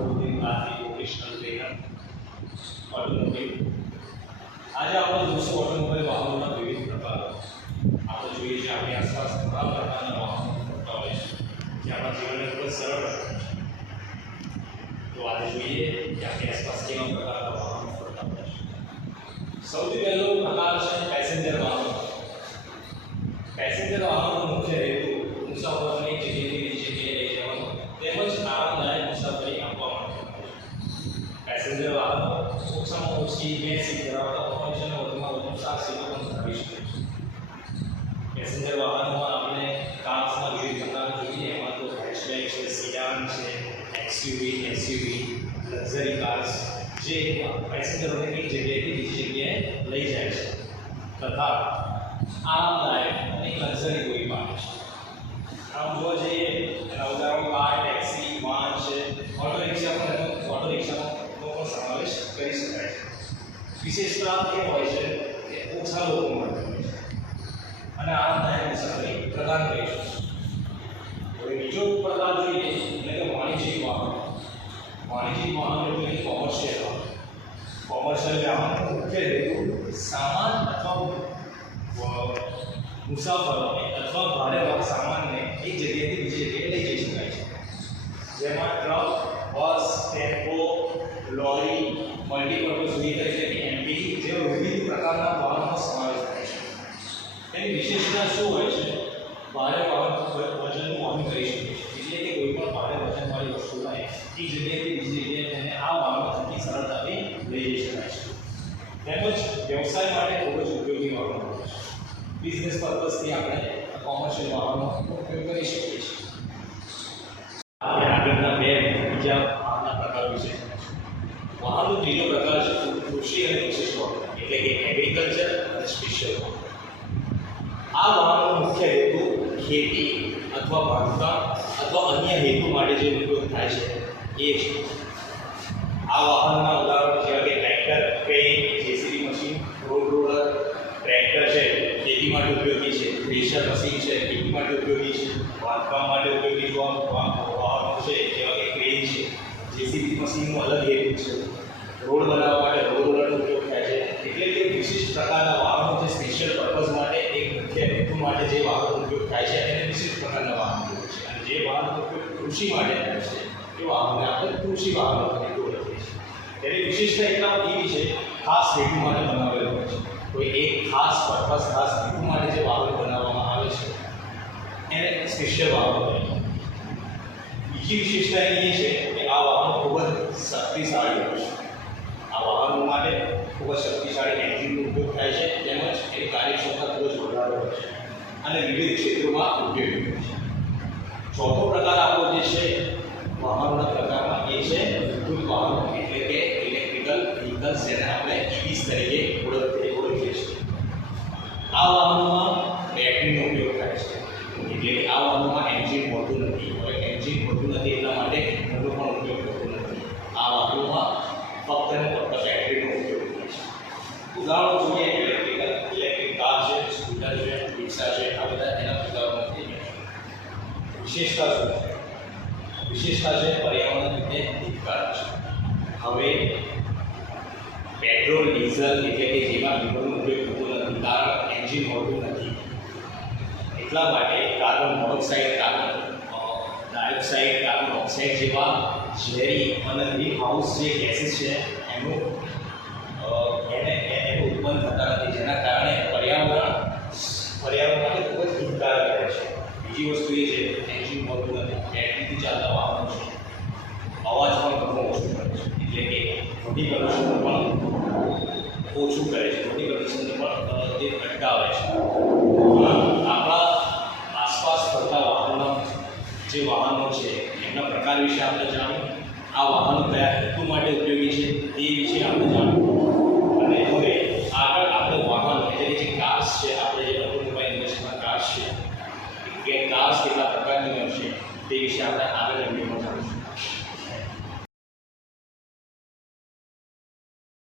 સૌથી પ્રાચીન vocational trainer automobile. આજે આપણે જોઈશું ઓટોમોબાઈલ વાહનોના વિવિધ પ્રકારો. આપણે જોઈએ છીએ આપણી આસપાસ ઘણા પ્રકારના વાહનો ફરતા હોય છે જે આપણા જીવનને ખૂબ જ સરળ બનાવે છે. તો આજે જોઈએ કે આપણી આસપાસ કેવા પ્રકારના વાહનો ફરતા હોય છે. સૌથી પહેલો પ્રકાર છે પેસેન્જર વાહનો. પેસેન્જર વાહનનો મુખ્ય હેતુ મુસાફરોને એક જગ્યાએથી બીજી જગ્યાએ લઈ જવાનો તેમજ આરામદાયક મુસાફરી આપવા માટે હોય છે. પેસેન્જર વાહનો ઓછામાં ઓછી 2 સીટ ધરાવતા હોય છે અને વધુમાં વધુ 7 સીટો પણ ધરાવી શકે છે. પેસેન્જર વાહનોમાં આપણે કાર્સના વિવિધ પ્રકારો જોઈએ. એમાં તો હેચબેક છે, સિડાન છે, એસયુવી, લક્ઝરી કાર્સ જે પેસેન્જરોને એક જગ્યાએથી બીજી જગ્યાએ લઈ જાય છે તથા આરામદાયક અને લક્ઝરી પૂરી પાડે છે. આમ જોવા જઈએ એના ઉદાહરણો કાર, ટેક્સી, વાન છે, ઓટો રિક્ષાનો પણ સમાવેશ કરી શકાય છે. વિશેષતા એ હોય છે કે ઓછા લોકો માટે હોય છે અને આરામદાયક મુસાફરી પ્રદાન કરી શકે છે. હવે બીજો પ્રકાર જોઈએ એટલે કે વાણિજ્યિક વાહનો. વાણિજ્યિક વાહનો એટલે કે કોમર્શિયલ વાહનો. કોમર્શિયલ વાહનનો મુખ્ય હેતુ સામાન અથવા મુસાફરોને અથવા ભારે સામાનને એક જગ્યાએથી બીજી જગ્યાએ લઈ જઈ શકાય છે. જેમાં ટ્રક, બસ, ટેમ્પો, લોરી, મલ્ટીપર્પઝ વ્હીકલ એટલે કે એમપીવી જેવા વિવિધ પ્રકારના વાહનોનો સમાવેશ થાય છે. તેની વિશેષતા શું હોય છે? ભારે વાહન વજનનું વહન કરી શકે છે. એટલે કે કોઈ પણ ભારે વજનવાળી વસ્તુને એક જગ્યાએથી બીજી જગ્યાએ તેને આ વાહનો થકી સરળતાથી લઈ જઈ શકાય છે. તેમજ વ્યવસાય માટે ખૂબ જ ઉપયોગી વાહનો હોય છે. બિઝનેસ પર્પઝથી આપણે કોમર્શિયલ વાહનનો ઉપયોગ કરી શકીએ છીએ. આપણે આગળના બીજા વાહનના પ્રકાર વિશે વાહનનો ત્રીજો પ્રકાર છે કૃષિ અને વિશેષ વાહનો એટલે કે એગ્રીકલ્ચર અને સ્પેશિયલ વાહનો. આ વાહનનો મુખ્ય હેતુ ખેતી અથવા બાંધકામ અથવા અન્ય હેતુ માટે જે ઉપયોગ થાય છે એ છે. આ વાહનના ઉદાહરણો જેવા કે tractor, crane, JCB machine, road roller, tractor છે ખેતી માટે ઉપયોગી છે, થ્રેશર મશીન છે ખેતી માટે ઉપયોગી છે, બાંધકામ માટે ઉપયોગી વાહનો છે જેવા કે ક્રેન છે, જેસીબી મશીનનો અલગ હેતુ છે, રોડ બનાવવા માટે રોડ રોલરનો ઉપયોગ થાય છે. એટલે કે વિશિષ્ટ પ્રકારના વાહનો જે સ્પેશિયલ પર્પઝ માટે એક મુખ્ય હેતુ માટે જે વાહનનો ઉપયોગ થાય છે એને વિશિષ્ટ પ્રકારના વાહનો કહેવાય છે. અને જે વાહનનો ઉપયોગ કૃષિ માટે થાય છે એ વાહનોને આપણે કૃષિ વાહનો તરીકે ઓળખીએ છીએ. તેની વિશિષ્ટતા એટલા એવી છે ખાસ હેતુ માટે બનાવેલો હોય છે. કોઈ એક ખાસ પર્પઝ ખાસ હેતુ માટે જે વાહનો બનાવવામાં આવે છે એને સ્પેશિયલ વાહનો કહેવાય છે. બીજી વિશેષતા એ છે કે આ વાહનો ખૂબ જ શક્તિશાળી હોય છે. આ વાહનો માટે ખૂબ જ શક્તિશાળી એન્જિનનો ઉપયોગ થાય છે તેમજ એની કાર્યક્ષમતા ખૂબ જ વધારે હોય છે અને વિવિધ ક્ષેત્રોમાં ઉપયોગી હોય છે. ચોથો પ્રકાર આપણો જે છે વાહનોના પ્રકારમાં એ છે વિદ્યુત વાહનો એટલે કે ઇલેક્ટ્રિકલ વ્હીકલ્સ જેને આપણે EVs તરીકે ઓળખીએ છીએ. આ વાહનોમાં બેટરીનો ઉપયોગ થાય છે. એટલે કે આ વાહનોમાં એન્જિન હોતું નથી. હવે એન્જિન હોતું નથી એટલા માટે એનો પણ ઉપયોગ થતો નથી. આ વાહનોમાં ફક્ત અને ફક્ત બેટરીનો ઉપયોગ થાય છે. ઉદાહરણો જોઈએ ઇલેક્ટ્રિક કાર છે, સ્કૂટર છે, રિક્ષા છે, આ બધા એના પ્રકારોમાંથી વિશેષતા શું છે? વિશેષતા છે પર્યાવરણ રીતે હિતકારક છે. હવે પેટ્રોલ, ડીઝલ એટલે કે જેમાં ડીઝલનો ઉપયોગ થતો નથી કારણ એન્જિન હોતું નથી એટલા માટે carbon monoxide, carbon dioxide, carbon oxide જેવા ઝેરી અને ગ્રીન હાઉસ જે ગેસીસ છે એનું ઉત્પન્ન થતા નથી જેના કારણે પર્યાવરણ માટે ખૂબ જ હિતકારક રહે છે. બીજી વસ્તુ એ છે એન્જિન હોતું નથી, બેટરીથી ચાલતા વાહનો છે, અવાજ પણ ઘણો ઓછો કરે છે એટલે કે ધ્વનિ પ્રદૂષણ પણ ઓછું કરે છે, ધ્વનિ પ્રદૂષણને પણ તે અટકાવે છે. આપણા આસપાસ ફરતા જે વાહનો છે એમના પ્રકાર વિશે આપણે જાણ્યું. આ વાહનો કયા હેતુ માટે ઉપયોગી છે તે વિશે આપણે જાણ્યું. અને હવે આગળ આપણે વાહનો એટલે કે જે કાર્સ છે આપણે જે ઓટોમોબાઈલ ઇન્ડસ્ટ્રીમાં કાર્સ છે કે કાર્સ કેટલા પ્રકારની હોય છે તે વિશે આપણે આગળ વિડીયોમાં